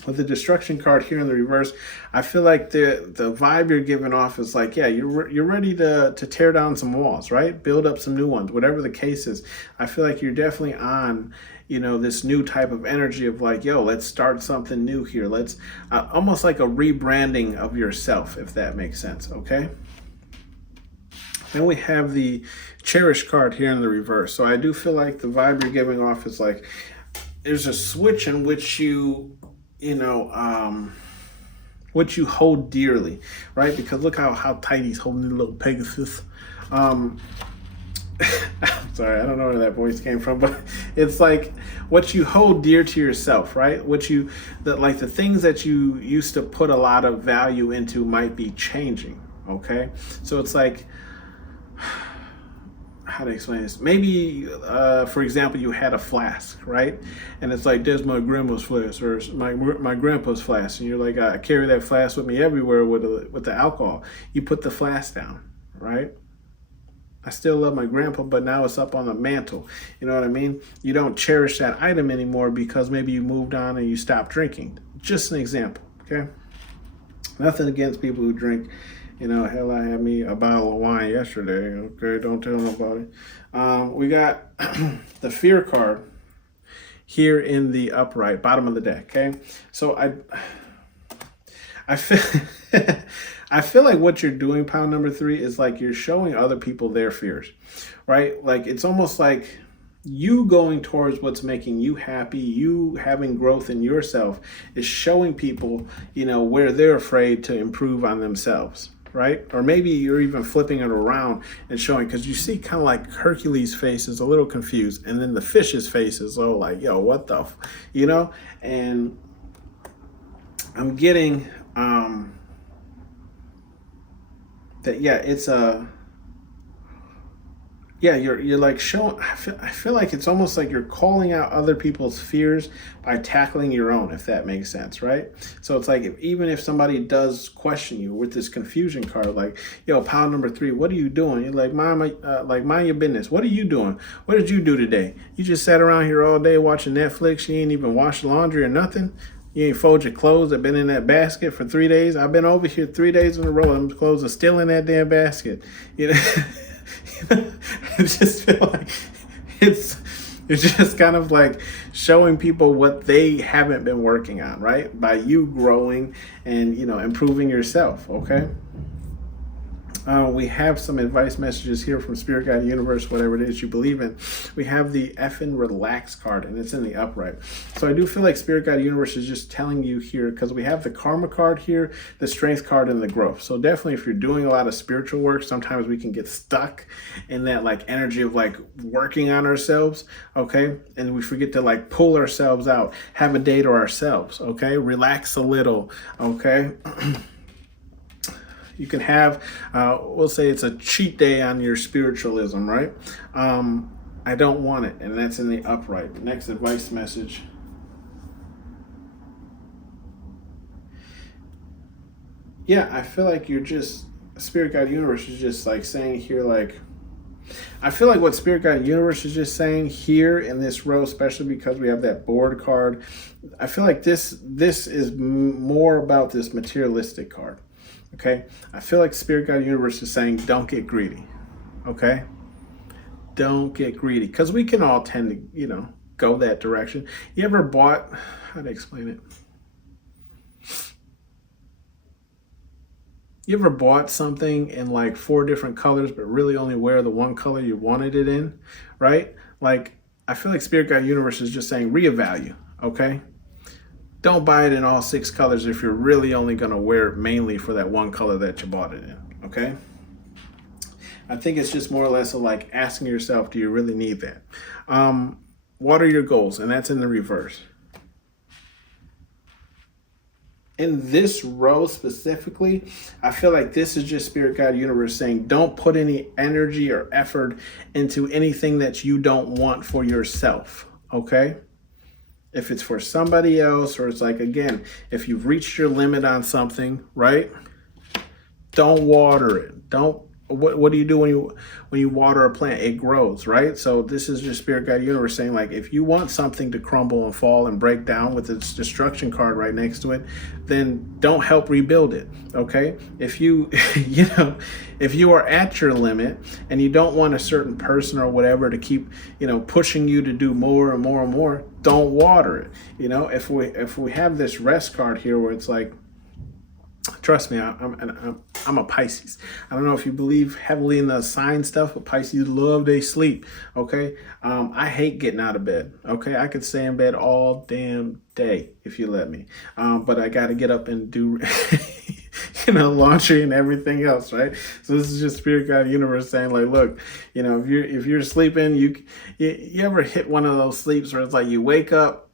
With the destruction card here in the reverse, I feel like the vibe you're giving off is like, yeah, you're ready to tear down some walls, right? Build up some new ones, whatever the case is. I feel like you're definitely on, this new type of energy of like, yo, let's start something new here. Let's almost like a rebranding of yourself, if that makes sense, okay? Then we have the cherish card here in the reverse. So I do feel like the vibe you're giving off is like, there's a switch in which what you hold dearly, right? Because look how tight he's holding the little Pegasus. I'm sorry, I don't know where that voice came from, but it's like what you hold dear to yourself, right? The things that you used to put a lot of value into might be changing, okay? So it's like, how to explain this? Maybe, for example, you had a flask, right? And it's like, there's my grandma's flask, or my grandpa's flask, and you're like, I carry that flask with me everywhere with the alcohol. You put the flask down, right? I still love my grandpa, but now it's up on the mantle. You know what I mean? You don't cherish that item anymore because maybe you moved on and you stopped drinking. Just an example, okay? Nothing against people who drink. Hell, I had me a bottle of wine yesterday. Okay, don't tell nobody. We got the fear card here in the upright, bottom of the deck, okay? So I feel I feel like what you're doing, pound number 3, is like you're showing other people their fears, right? Like it's almost like you going towards what's making you happy, you having growth in yourself is showing people, where they're afraid to improve on themselves, right? Or maybe you're even flipping it around and showing, because you see kind of like Hercules' face is a little confused, and then the fish's face is all like, yo, what the, And I'm getting that, yeah, it's you're like showing. I feel like it's almost like you're calling out other people's fears by tackling your own, if that makes sense, right? So it's like even if somebody does question you with this confusion card, like, yo, pound number 3, what are you doing? You're like, mind your business. What are you doing? What did you do today? You just sat around here all day watching Netflix. You ain't even washed laundry or nothing. You ain't fold your clothes that been in that basket for 3 days. I've been over here 3 days in a row and clothes are still in that damn basket. I just feel like it's just kind of like showing people what they haven't been working on, right? By you growing and, improving yourself, okay? We have some advice messages here from Spirit Guide Universe, whatever it is you believe in. We have the effing relax card, and it's in the upright. So I do feel like Spirit Guide Universe is just telling you here, because we have the karma card here, the strength card, and the growth. So definitely if you're doing a lot of spiritual work, sometimes we can get stuck in that like energy of like working on ourselves, okay? And we forget to like pull ourselves out, have a day to ourselves, okay? Relax a little, okay? You can have, we'll say it's a cheat day on your spiritualism, right? I don't want it, and that's in the upright. Next advice message. Yeah, I feel like you're just, Spirit Guide Universe is just like saying here, like, I feel like what Spirit Guide Universe is just saying here in this row, especially because we have that board card, I feel like this is more about this materialistic card. Okay, I feel like Spirit Guide Universe is saying, don't get greedy. Okay, don't get greedy, because we can all tend to, go that direction. You ever bought? How to explain it? You ever bought something in like 4 different colors, but really only wear the one color you wanted it in, right? Like, I feel like Spirit Guide Universe is just saying reevaluate. Okay. Don't buy it in all 6 colors if you're really only going to wear it mainly for that one color that you bought it in, okay? I think it's just more or less like asking yourself, do you really need that? What are your goals? And that's in the reverse. In this row specifically, I feel like this is just Spirit Guide Universe saying, don't put any energy or effort into anything that you don't want for yourself, okay? If it's for somebody else, or it's like, again, if you've reached your limit on something, right? Don't water it. Don't what do you do when you water a plant? It grows, right? So this is just spirit guide universe saying, like, if you want something to crumble and fall and break down with its destruction card right next to it, then don't help rebuild it. Okay, if you if you are at your limit and you don't want a certain person or whatever to keep pushing you to do more and more and more, don't water it. If we have this rest card here where it's like, trust me, I'm a Pisces. I don't know if you believe heavily in the sign stuff, but Pisces love they sleep. Okay, I hate getting out of bed. Okay, I could stay in bed all damn day if you let me, but I got to get up and do laundry and everything else, right? So this is just spirit guide universe saying, like, look, if you're sleeping, you ever hit one of those sleeps where it's like you wake up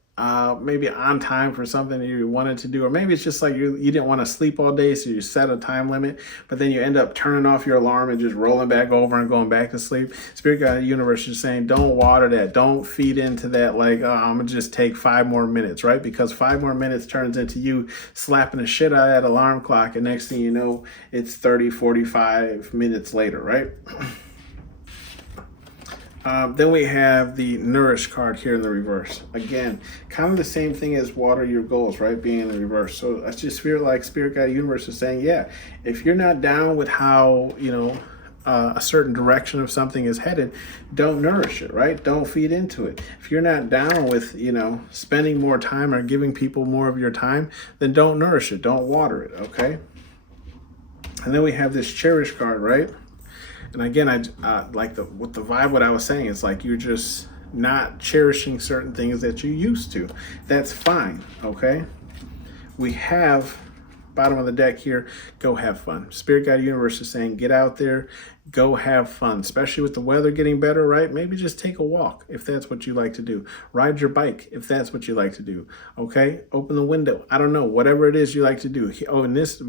maybe on time for something you wanted to do, or maybe it's just like you didn't want to sleep all day, so you set a time limit, but then you end up turning off your alarm and just rolling back over and going back to sleep. Spirit guide universe is saying, don't water that, don't feed into that, like, oh, I'm gonna just take 5 more minutes, right? Because 5 more minutes turns into you slapping the shit out of that alarm clock, and next thing you know, it's 30-45 minutes later, right? Then we have the Nourish card here in the reverse. Again, kind of the same thing as water your goals, right? Being in the reverse. So that's just spirit guide universe is saying, yeah, if you're not down with how, a certain direction of something is headed, don't nourish it, right? Don't feed into it. If you're not down with, spending more time or giving people more of your time, then don't nourish it. Don't water it, okay? And then we have this Cherish card, right? And again, I like the vibe. What I was saying is, like, you're just not cherishing certain things that you used to. That's fine, okay? We have bottom of the deck here. Go have fun. Spirit guide universe is saying, get out there, go have fun. Especially with the weather getting better, right? Maybe just take a walk if that's what you like to do. Ride your bike if that's what you like to do. Okay, open the window. I don't know, whatever it is you like to do. In this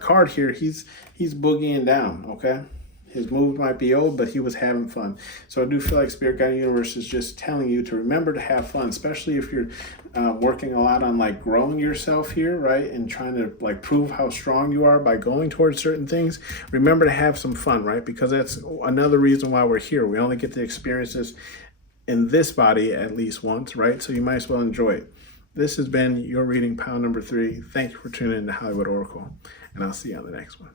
card here, he's boogieing down. Okay. His move might be old, but he was having fun. So I do feel like Spirit Guide Universe is just telling you to remember to have fun, especially if you're working a lot on, like, growing yourself here, right? And trying to, like, prove how strong you are by going towards certain things. Remember to have some fun, right? Because that's another reason why we're here. We only get to experience this in this body at least once, right? So you might as well enjoy it. This has been your reading, pile number 3. Thank you for tuning in to Hollywood Oracle, and I'll see you on the next one.